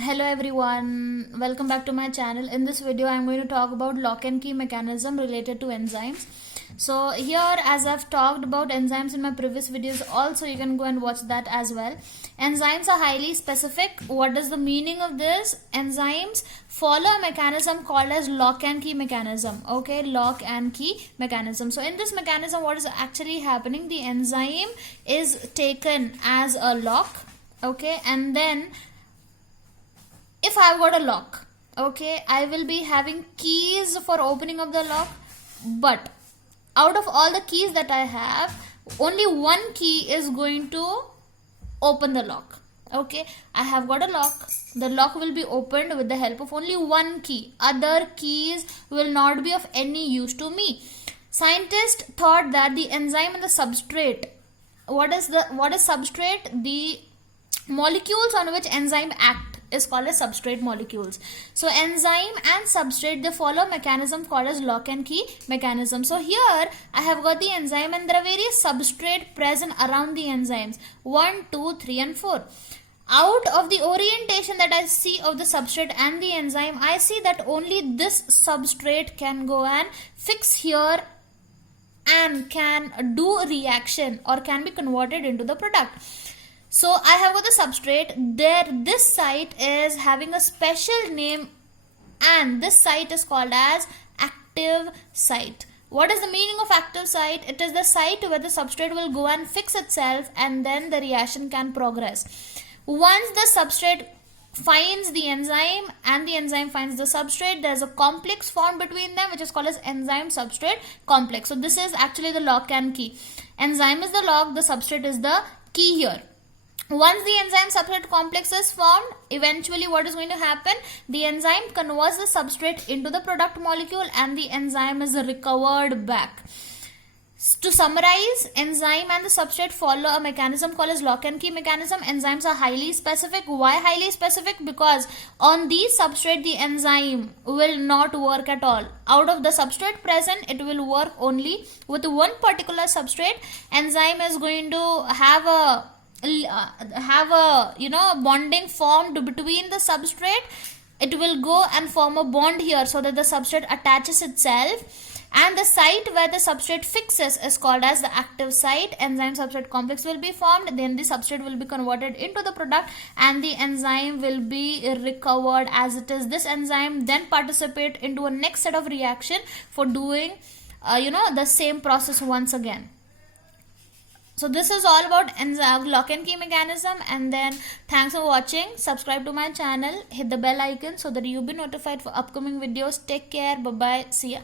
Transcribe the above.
Hello everyone, welcome back to my channel. In this video I'm going to talk about lock and key mechanism related to enzymes. So here, as I've talked about enzymes in my previous videos also, you can go and watch that as well. Enzymes are highly specific. What is the meaning of this? Enzymes follow a mechanism called as lock and key mechanism. Okay, lock and key mechanism. So in this mechanism, what is actually happening? The enzyme is taken as a lock, okay, and then if I've got a lock, okay, I will be having keys for opening of the lock, but out of all the keys that I have, only one key is going to open the lock. Okay, I have got a lock. The lock will be opened with the help of only one key. Other keys will not be of any use to me. Scientists thought that the enzyme and the substrate, what is substrate? The molecules on which enzyme act is called as substrate molecules. So enzyme and substrate, they follow a mechanism called as lock and key mechanism. So here I have got the enzyme and there are various substrate present around the enzymes, 1, 2, 3 and 4. Out of the orientation that I see of the substrate and the enzyme, I see that only this substrate can go and fix here and can do a reaction or can be converted into the product. So I have got the substrate there. This site is having a special name and this site is called as active site. What is the meaning of active site? It is the site where the substrate will go and fix itself and then the reaction can progress. Once the substrate finds the enzyme and the enzyme finds the substrate, there is a complex formed between them which is called as enzyme-substrate complex. So this is actually the lock and key. Enzyme is the lock, the substrate is the key here. Once the enzyme substrate complex is formed, eventually what is going to happen? The enzyme converts the substrate into the product molecule and the enzyme is recovered back. To summarize, enzyme and the substrate follow a mechanism called as lock and key mechanism. Enzymes are highly specific. Why highly specific? Because on the substrate the enzyme will not work at all. Out of the substrate present, it will work only with one particular substrate. Enzyme is going to have a bonding formed between the substrate. It will go and form a bond here so that the substrate attaches itself, and the site where the substrate fixes is called as the active site. Enzyme substrate complex will be formed, then the substrate will be converted into the product and the enzyme will be recovered as it is. This enzyme then participate into a next set of reaction for doing the same process once again. So this is all about enzyme lock and key mechanism. And then thanks for watching. Subscribe to my channel, hit the bell icon so that you'll be notified for upcoming videos. Take care, bye bye, see ya.